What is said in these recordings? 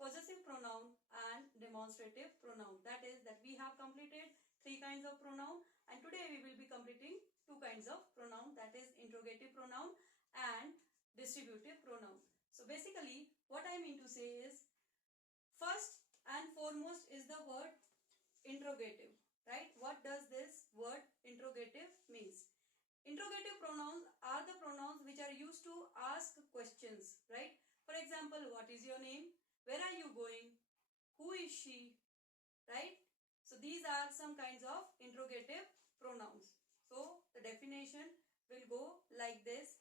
possessive pronoun and demonstrative pronoun. That is that we have completed 3 kinds of pronoun, and today we will be completing 2 kinds of pronoun, that is interrogative pronoun and distributive pronoun. So basically what I mean to say is, first and foremost is the word interrogative, right? What does this word interrogative means? Interrogative pronouns are the pronouns which are used to ask questions, right? For example, what is your name? Where are you going? Who is she? Right? So these are some kinds of interrogative pronouns. So the definition will go like this.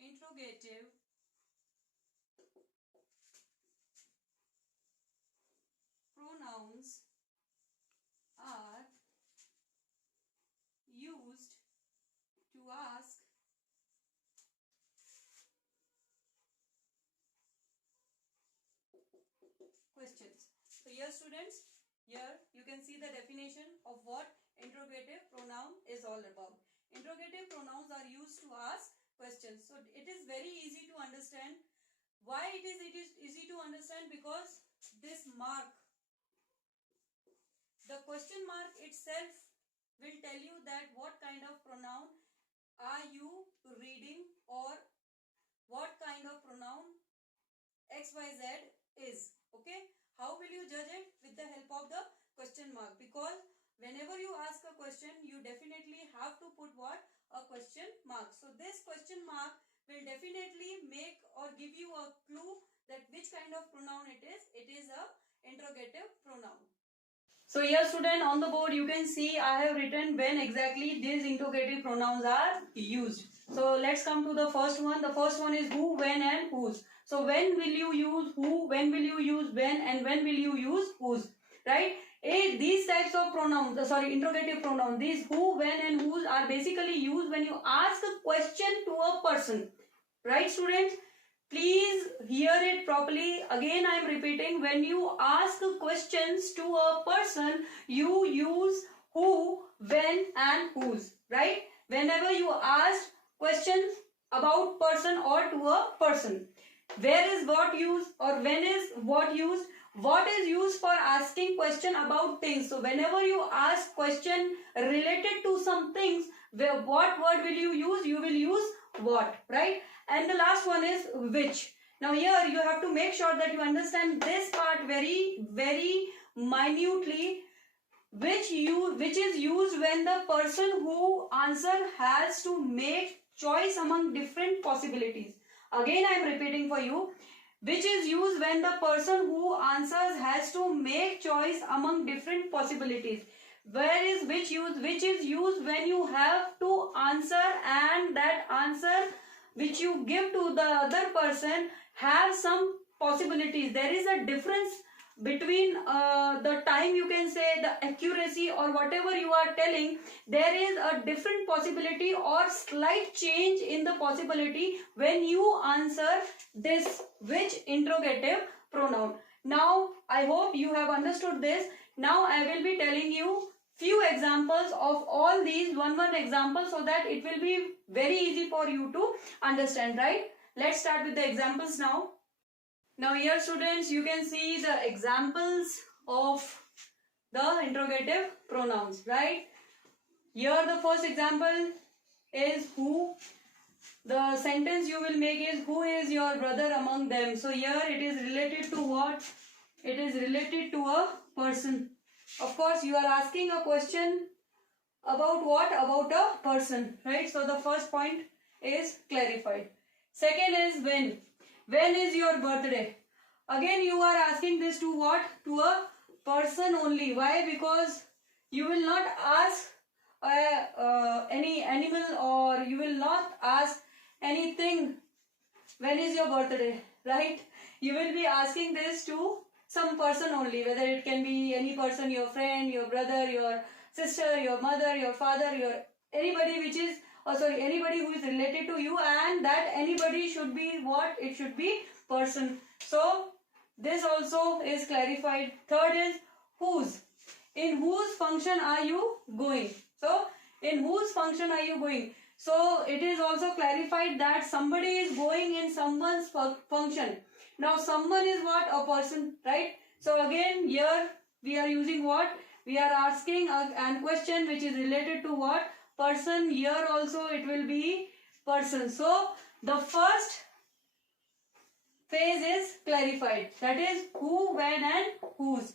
Interrogative pronouns are used to ask questions. So here students, here you can see the definition of what interrogative pronoun is all about. Interrogative pronouns are used to ask questions. So it is very easy to understand. Why it is easy to understand? Because this mark, the question mark itself will tell you that what kind of pronoun are you reading, or what kind of pronoun XYZ is. Okay, how will you judge it? With the help of the question mark, because whenever you ask a question, you definitely have to put what? A question mark. So this question mark will definitely make or give you a clue that which kind of pronoun it is. It is a interrogative pronoun. So here student, on the board you can see I have written when exactly these interrogative pronouns are used. So let's come to the first one. The first one is who, when and whose. So when will you use who, when will you use when, and when will you use whose, right? These types of pronouns, interrogative pronouns, these who, when and whose are basically used when you ask a question to a person, right students? Please hear it properly. Again I am repeating, when you ask questions to a person, you use who, when and whose, right? Whenever you ask questions about person or to a person. Where is what used, or when is what used? What is used for asking question about things? So whenever you ask question related to some things, what word will you use? You will use what, right? And the last one is which. Now here you have to make sure that you understand this part very, very minutely. Which is used when the person who answer has to make choice among different possibilities. Again I am repeating for you. Which is used when the person who answers has to make choice among different possibilities. Where is which used? Which is used when you have to answer, and that answer which you give to the other person have some possibilities. There is a difference between the time, you can say the accuracy or whatever you are telling. There is a different possibility or slight change in the possibility when you answer this which interrogative pronoun. Now I hope you have understood this. Now I will be telling you few examples of all these, one example, so that it will be very easy for you to understand, right? Let's start with the examples now. Now here students, you can see the examples of the interrogative pronouns, right? Here the first example is who. The sentence you will make is who is your brother among them. So here it is related to what? It is related to a person. Of course you are asking a question about what? About a person, right? So the first point is clarified. Second is when. When is your birthday? Again you are asking this to what? To a person only. Why? Because you will not ask any animal, or you will not ask anything. When is your birthday, right? You will be asking this to some person only, whether it can be any person, your friend, your brother, your sister, your mother, your father, your anybody which is anybody who is related to you, and that anybody should be what? It should be person. So this also is clarified. Third is whose. In whose function are you going? So in whose function are you going? So it is also clarified that somebody is going in someone's function. Now someone is what? A person, right? So again here we are using what? We are asking a question which is related to what? Person. Here also it will be person. So the first phase is clarified. That is who, when and whose.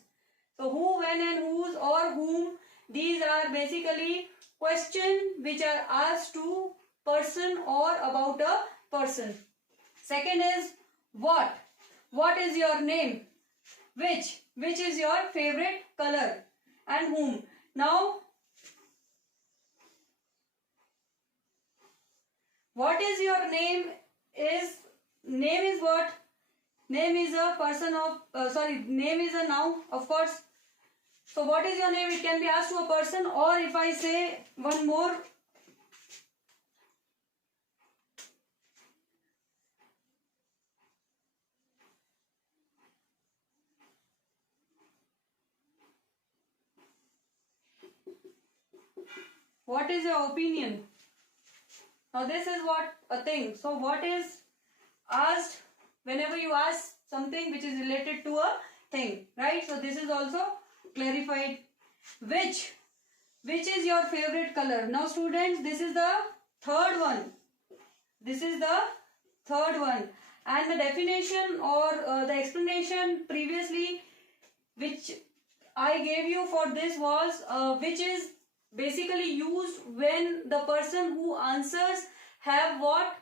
So who, when and whose or whom, these are basically questions which are asked to person or about a person. Second is what. What is your name? Which is your favorite color? And whom. Now what is your name is what? Name is a person of, name is a noun, of course. So what is your name? It can be asked to a person, or if I say one more, what is your opinion? Now this is what a thing. So what is asked whenever you ask something which is related to a thing, right? So this is also clarified. Which is your favorite color? Now students, this is the third one. This is the third one. And the definition or the explanation previously which I gave you for this was which is basically used when the person who answers have what?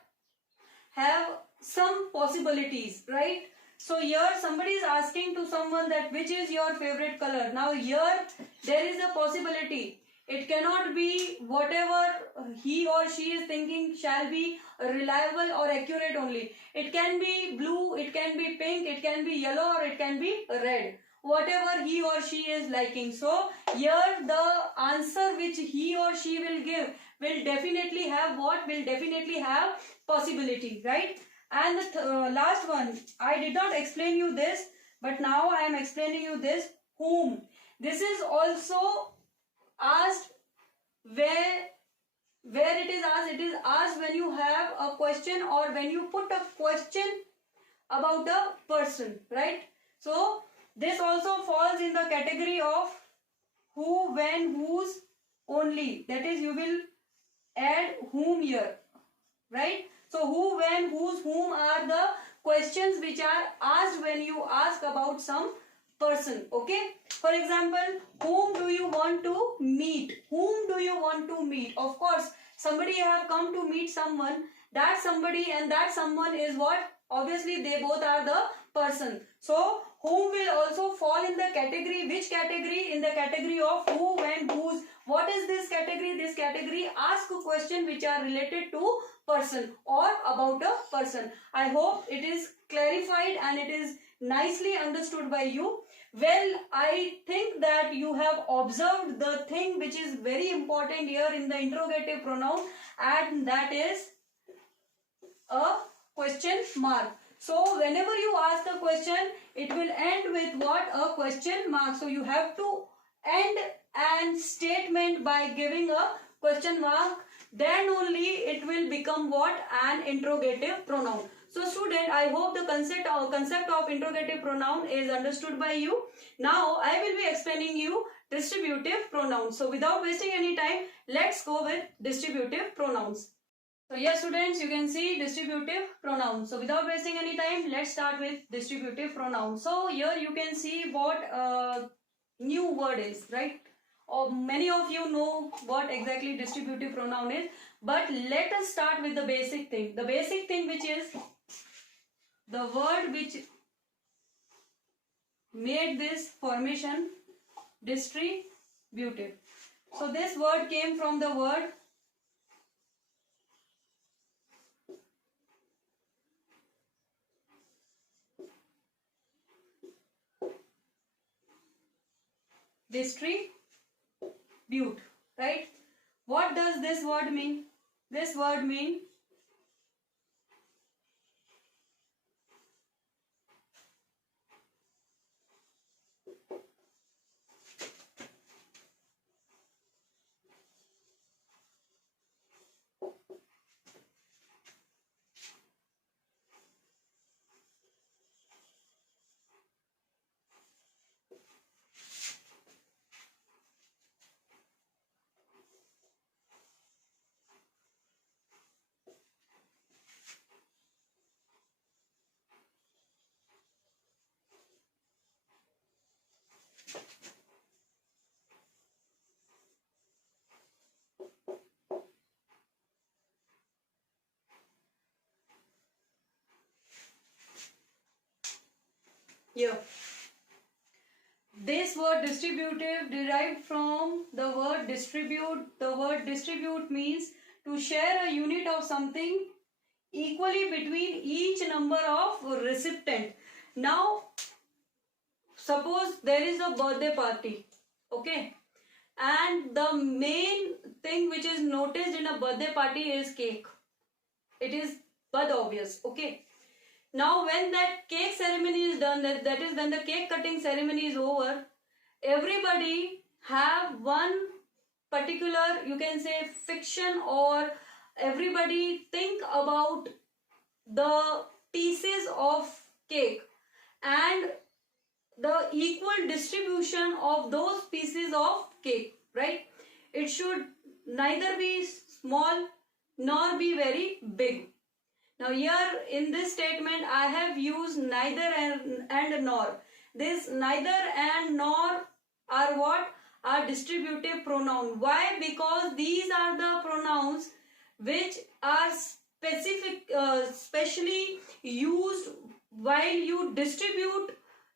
Have some possibilities, right? So here somebody is asking to someone that which is your favorite color. Now here there is a possibility. It cannot be whatever he or she is thinking shall be reliable or accurate only. It can be blue, it can be pink, it can be yellow, or it can be red. Whatever he or she is liking. So here the answer which he or she will give will definitely have what? Will definitely have possibility, right? And the last one, I did not explain you this, but now I am explaining you this. Whom. This is also asked where it is asked. It is asked when you have a question or when you put a question about a person, right? So this also falls in the category of who, when, whose only. That is, you will add whom here, right? So who, when, whose, whom are the questions which are asked when you ask about some person, okay? For example, whom do you want to meet? Whom do you want to meet? Of course, somebody have come to meet someone. That somebody and that someone is what? Obviously, they both are the person. So whom will also fall in the category. Which category? In the category of who, when, whose. What is this category? This category ask a question which are related to person or about a person. I hope it is clarified and it is nicely understood by you. Well, I think that you have observed the thing which is very important here in the interrogative pronoun, and that is a question mark. So whenever you ask a question, it will end with what? A question mark. So you have to end an statement by giving a question mark. Then only it will become what? An interrogative pronoun. So student, I hope the concept of interrogative pronoun is understood by you. Now I will be explaining you distributive pronouns. So without wasting any time, let's go with distributive pronouns. So yes students, you can see distributive pronouns. So without wasting any time, let's start with distributive pronouns. So here you can see what new word is, right? Or many of you know what exactly distributive pronoun is, but let us start with the basic thing. The basic thing which is the word which made this formation distributive. So this word came from the word distribute, right? What does this word mean? This word means here. This word distributive derived from the word distribute. The word distribute means to share a unit of something equally between each number of recipient. Now, suppose there is a birthday party, okay, and the main thing which is noticed in a birthday party is cake. It is but obvious, okay. Now when that cake ceremony is done, that is when the cake cutting ceremony is over, everybody have one particular, you can say, fiction, or everybody think about the pieces of cake and the equal distribution of those pieces of cake, right? It should neither be small nor be very big. Now here in this statement I have used neither and nor. This neither and nor are what? Are distributive pronoun. Why? Because these are the pronouns which are specially used while you distribute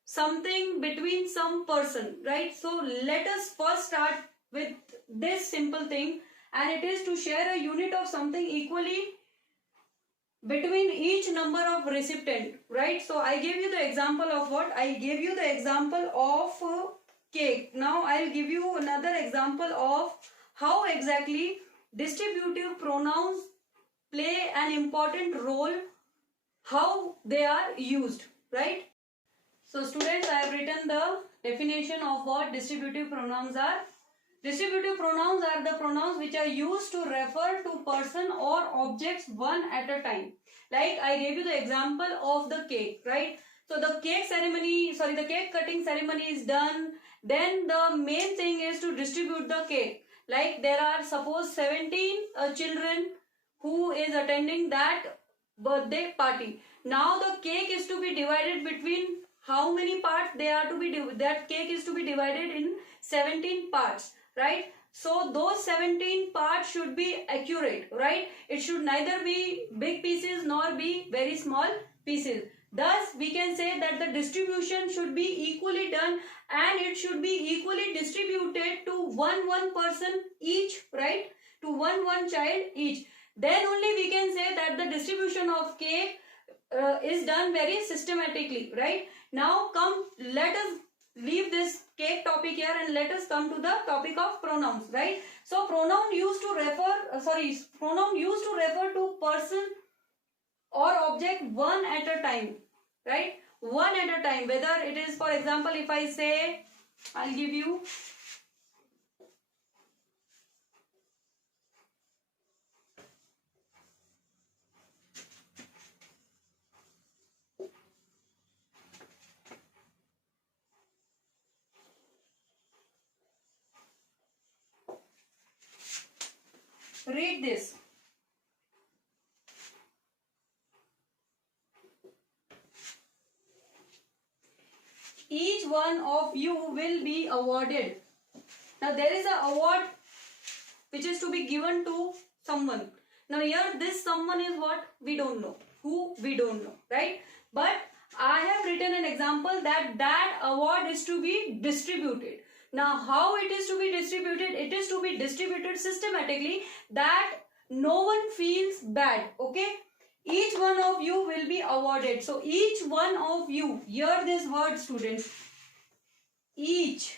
something between some person, right? So let us first start with this simple thing, and it is to share a unit of something equally between each number of recipient, right? So I gave you the example of what? I gave you the example of cake. Now I'll give you another example of how exactly distributive pronouns play an important role, how they are used, right? So students, I have written the definition of what distributive pronouns are. Distributive pronouns are the pronouns which are used to refer to person or objects one at a time. Like I gave you the example of the cake, right? So the cake cutting ceremony is done. Then the main thing is to distribute the cake. Like there are suppose 17 children who is attending that birthday party. Now the cake is to be divided between how many parts they are to be, that cake is to be divided in 17 parts, right? So those 17 parts should be accurate, right? It should neither be big pieces nor be very small pieces. Thus we can say that the distribution should be equally done, and it should be equally distributed to one person each, right? To one child each. Then only we can say that the distribution of cake is done very systematically, right? Now let us leave this cake topic here and let us come to the topic of pronouns, right? So pronoun used to refer to person or object one at a time, right? One at a time. Whether it is, for example, if I say, I'll give you read this. Each one of you will be awarded. Now there is an award which is to be given to someone. Now here this someone is what? We don't know. Who? We don't know, right? But I have written an example that award is to be distributed. Now how it is to be distributed? It is to be distributed systematically that no one feels bad, okay? Each one of you will be awarded. So each one of you, hear this word students, each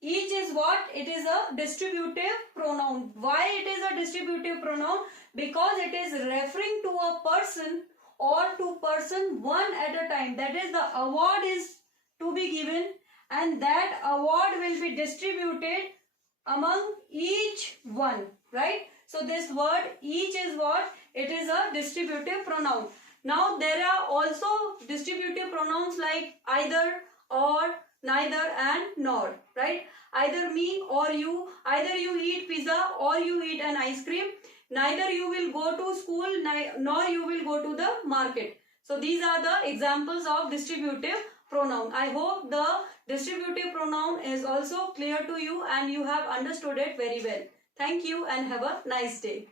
is what? It is a distributive pronoun. Why it is a distributive pronoun? Because it is referring to a person or to person one at a time. That is, the award is to be given and that award will be distributed among each one, right? So this word each is what? It is a distributive pronoun. Now there are also distributive pronouns like either, or, neither and nor, right? Either me or you, either you eat pizza or you eat an ice cream, neither you will go to school nor you will go to the market. So these are the examples of distributive pronoun. I hope the distributive pronoun is also clear to you and you have understood it very well. Thank you and have a nice day.